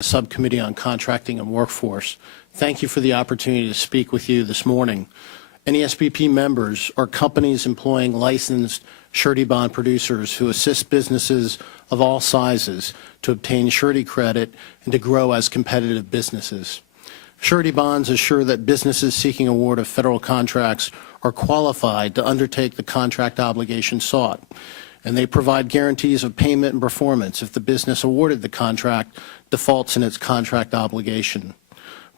Subcommittee on Contracting and Workforce. Thank you for the opportunity to speak with you this morning. NASBP members are companies employing licensed surety bond producers who assist businesses of all sizes to obtain surety credit and to grow as competitive businesses. Surety bonds assure that businesses seeking award of federal contracts are qualified to undertake the contract obligation sought, and they provide guarantees of payment and performance if the business awarded the contract defaults in its contract obligation.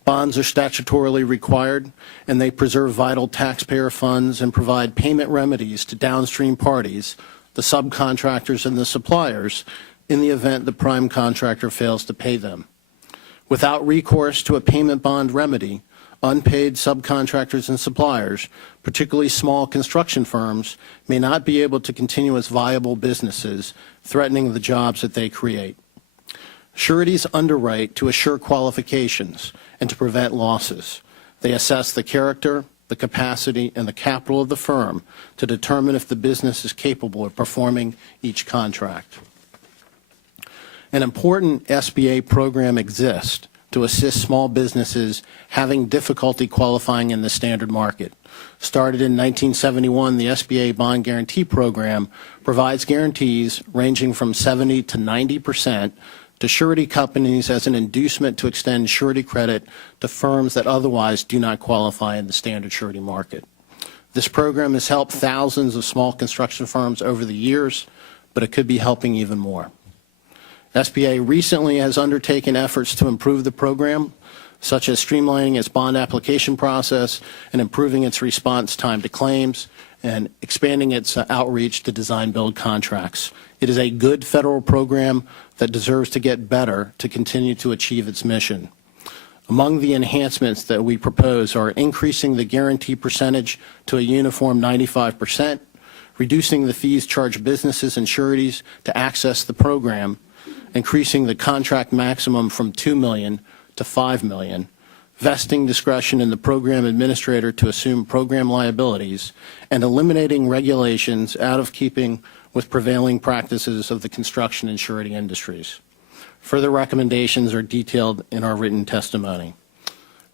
Bonds are statutorily required, and they preserve vital taxpayer funds and provide payment remedies to downstream parties, the subcontractors and the suppliers, in the event the prime contractor fails to pay them. Without recourse to a payment bond remedy, unpaid subcontractors and suppliers, particularly small construction firms, may not be able to continue as viable businesses, threatening the jobs that they create. Sureties underwrite to assure qualifications and to prevent losses. They assess the character, the capacity, and the capital of the firm to determine if the business is capable of performing each contract. An important SBA program exists to assist small businesses having difficulty qualifying in the standard market. Started in 1971, the SBA Bond Guarantee Program provides guarantees ranging from 70 to 90% to surety companies as an inducement to extend surety credit to firms that otherwise do not qualify in the standard surety market. This program has helped thousands of small construction firms over the years, but it could be helping even more. SBA recently has undertaken efforts to improve the program, such as streamlining its bond application process and improving its response time to claims and expanding its outreach to design-build contracts. It is a good federal program that deserves to get better to continue to achieve its mission. Among the enhancements that we propose are increasing the guarantee percentage to a uniform 95%, reducing the fees charged businesses and sureties to access the program, increasing the contract maximum from $2 million to $5 million, vesting discretion in the program administrator to assume program liabilities, and eliminating regulations out of keeping with prevailing practices of the construction and surety industries. Further recommendations are detailed in our written testimony.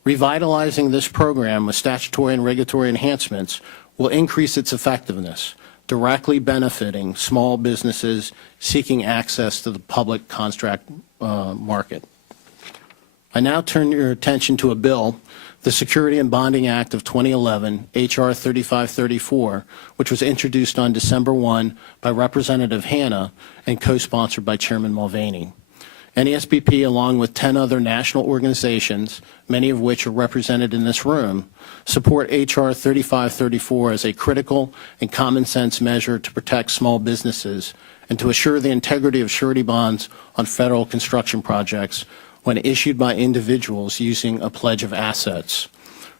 Revitalizing this program with statutory and regulatory enhancements will increase its effectiveness, directly benefiting small businesses seeking access to the public contract market. I now turn your attention to a bill, the Security and Bonding Act of 2011, H.R. 3534, which was introduced on December 1 by Representative Hanna and co-sponsored by Chairman Mulvaney. NASBP, along with 10 other national organizations, many of which are represented in this room, support H.R. 3534 as a critical and common sense measure to protect small businesses and to assure the integrity of surety bonds on federal construction projects when issued by individuals using a pledge of assets.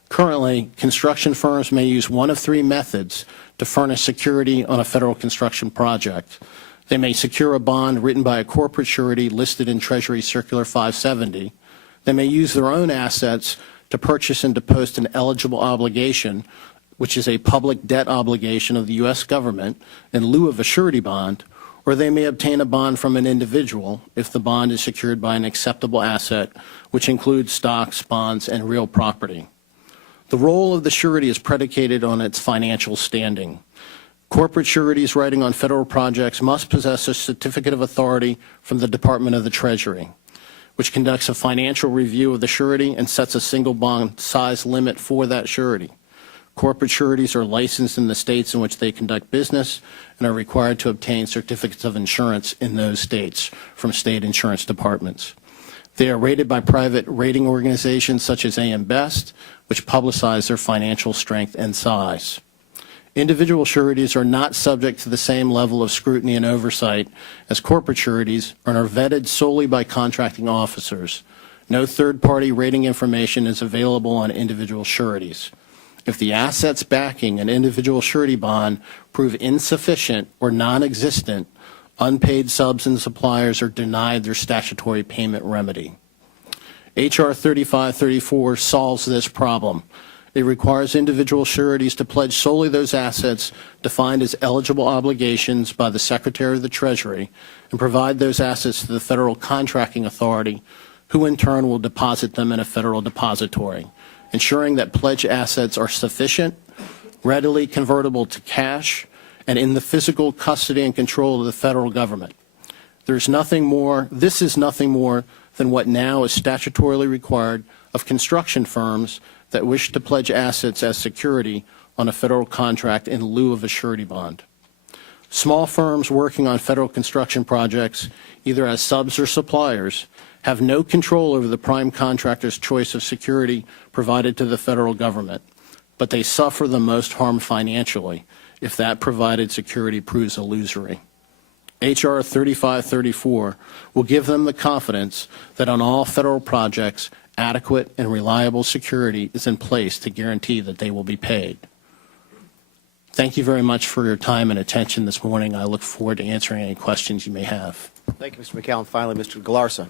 Currently, construction firms may use one of three methods to furnish security on a federal construction project. They may secure a bond written by a corporate surety listed in Treasury Circular 570. They may use their own assets to purchase and to post an eligible obligation, which is a public debt obligation of the U.S. government, in lieu of a surety bond, or they may obtain a bond from an individual if the bond is secured by an acceptable asset, which includes stocks, bonds, and real property. The role of the surety is predicated on its financial standing. Corporate sureties writing on federal projects must possess a certificate of authority from the Department of the Treasury, which conducts a financial review of the surety and sets a single bond size limit for that surety. Corporate sureties are licensed in the states in which they conduct business and are required to obtain certificates of insurance in those states from state insurance departments. They are rated by private rating organizations such as AM Best, which publicize their financial strength and size. Individual sureties are not subject to the same level of scrutiny and oversight as corporate sureties and are vetted solely by contracting officers. No third-party rating information is available on individual sureties. If the assets backing an individual surety bond prove insufficient or non-existent, unpaid subs and suppliers are denied their statutory payment remedy. H.R. 3534 solves this problem. It requires individual sureties to pledge solely those assets defined as eligible obligations by the Secretary of the Treasury and provide those assets to the Federal Contracting Authority who in turn will deposit them in a federal depository, ensuring that pledged assets are sufficient, readily convertible to cash, and in the physical custody and control of the federal government. This is nothing more than what now is statutorily required of construction firms that wish to pledge assets as security on a federal contract in lieu of a surety bond. Small firms working on federal construction projects, either as subs or suppliers, have no control over the prime contractor's choice of security provided to the federal government, but they suffer the most harm financially if that provided security proves illusory. H.R. 3534 will give them the confidence that on all federal projects, adequate and reliable security is in place to guarantee that they will be paid. Thank you very much for your time and attention this morning. I look forward to answering any questions you may have. Thank you, Mr. McCallum. Finally, Mr. Galarza.